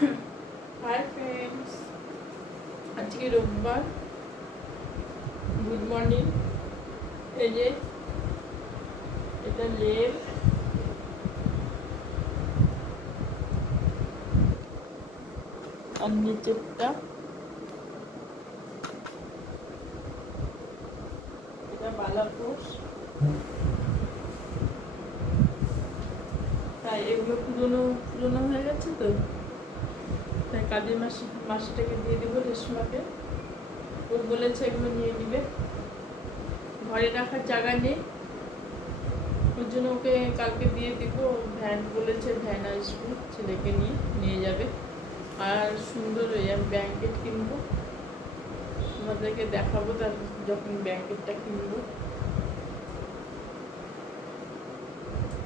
Hi friends, আজকে রোববার। Good morning. এই যে এটা লেপ, আর নিচেরটা এটা বালাপোষ। তাই এগুলো পুরোনো পুরোনো হয়ে গেছে, তো তাই কাজের মাসিটাকে দিয়ে দেবো, রেশমাকে। ও বলেছে এগুলো নিয়ে নিবে, ঘরে রাখার জায়গা নেই, ওর জন্য ওকে কালকে দিয়ে দিব। ভ্যান বলেছে, ভ্যান আসবে, ছেলেকে নিয়ে যাবে। আর সুন্দর আমি ব্ল্যাঙ্কেট কিনবো, তোমাদেরকে দেখাবো তার যখন ব্ল্যাঙ্কেটটা কিনবো।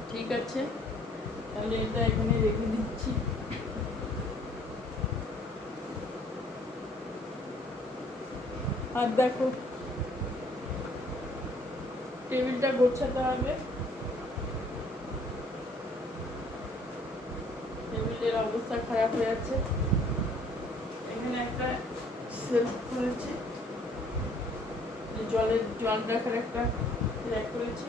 ঠিক আছে, তাহলে এটা এখানে রেখে দিচ্ছি। আর দেখো, টেবিলটা গোছাতে হবে। টেবিলের অবস্থা খারাপ হয়ে আছে। এখানে একটা সেলফ করেছি, জল রাখার একটা র্যাক করেছি।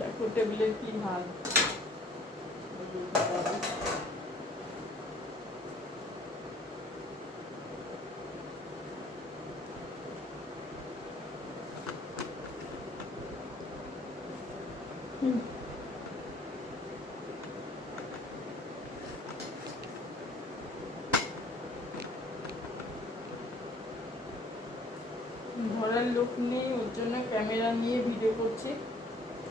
দেখো টেবিলের কি হাল। ধরার লোক নেই, ওর জন্য ক্যামেরা নিয়ে ভিডিও করছি।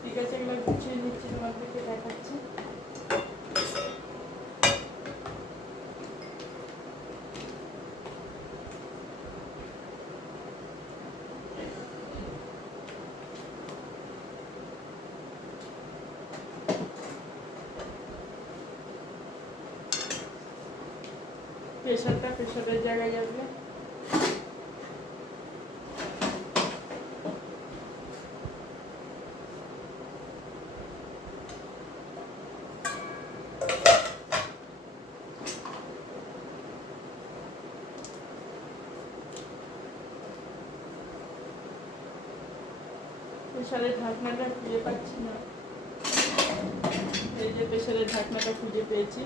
ঠিক আছে, এগুলো গুছিয়ে নিচ্ছি, তোমাদেরকে দেখাচ্ছি। প্রেশারের জায়গায় যাবে। প্রেশারের ঢাকনাটা খুঁজে পাচ্ছি না। এই যে প্রেশারের ঢাকনাটা খুঁজে পেয়েছি।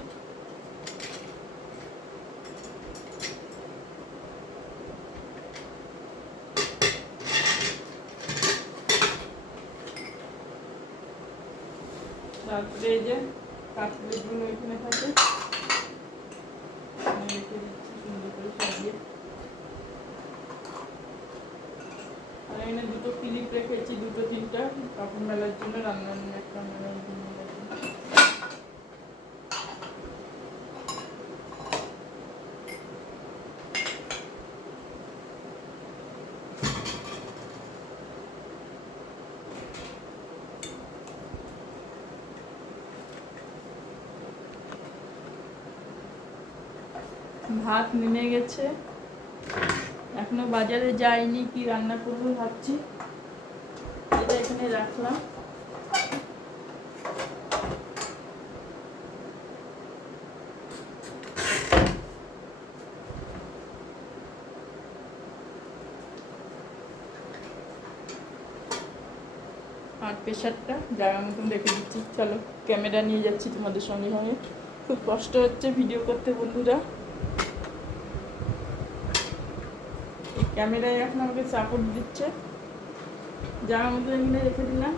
তারপরে এই যে কাঠের গুলো এখানে থাকে, রেখে দিচ্ছি সুন্দর করে সাজিয়ে। আর এখানে দুটো ক্লিপ রেখেছি, দুটো তিনটা কাপড় মেলার জন্য, রান্নার একটা মেলার জন্য। ভাত নেমে গেছে, এখনো বাজারে যাইনি, কি রান্না করবো ভাবছি। এটা এখানে রাখলাম। আর প্রেশারটা জায়গা মতন রেখে দিচ্ছি। চলো ক্যামেরা নিয়ে যাচ্ছি তোমাদের সঙ্গে সঙ্গে। খুব কষ্ট হচ্ছে ভিডিও করতে বন্ধুরা, এই ক্যামেরায় এখন আমাকে সাপোর্ট দিচ্ছে। জায়গা মতন এখানে রেখে দিলাম।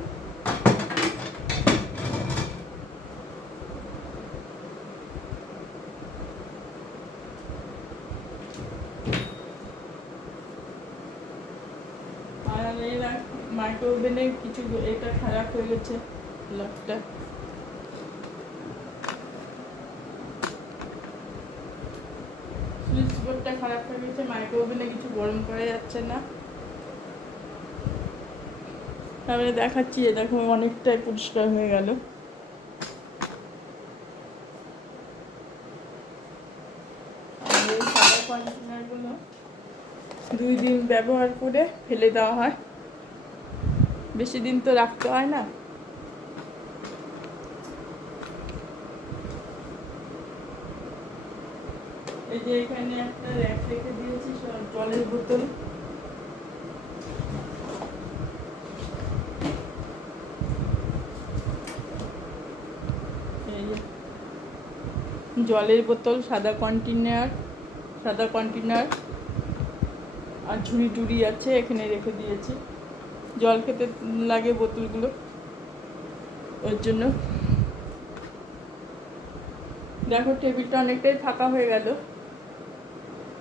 আর এরা মাইক্রোওভেনে কিছু, এটা খারাপ হয়ে গেছে লকটা। সুইচ বোর্ডটা খারাপ হয়ে গেছে, মাইক্রো ওভেনে কিছু গরম করা যাচ্ছে না। তারপরে দেখাচ্ছি, দেখো অনেকটাই পরিষ্কার হয়ে গেল। আর এই সাদা কন্টেনারগুলো 2 দিন ব্যবহার করে ফেলে দেওয়া হয়, বেশি দিন তো রাখতে হয় না। এই যে এখানে একটা র্যাক রেখে দিয়েছি জলের বোতল। এই যে জলের বোতল, সাদা কন্টেনার আর ঝুড়ি টুড়ি আছে, এখানে রেখে দিয়েছি। জল খেতে লাগে বোতলগুলো, ওর জন্য। দেখো টেবিলটা অনেকটাই ফাঁকা হয়ে গেল,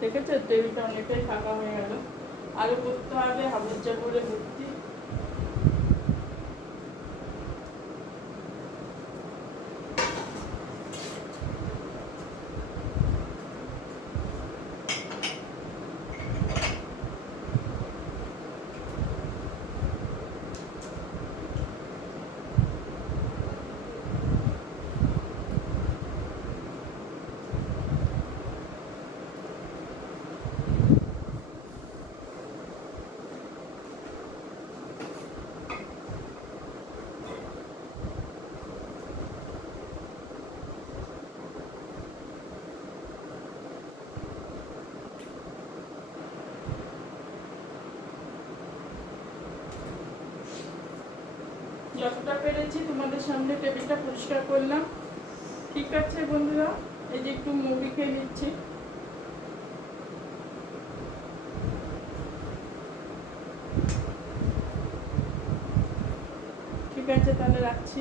দেখেছো টেবিলটা অনেকটাই ফাঁকা হয়ে গেল। আরও করতে হবে হাবুর জাবুরে ভর্তি। যতটা পেরেছি তোমাদের সামনে টেবিলটা পরিষ্কার করলাম। ঠিক আছে বন্ধুরা, এই যে একটু মুড়ি খেয়ে নিচ্ছি। ঠিক আছে, তাহলে রাখছি।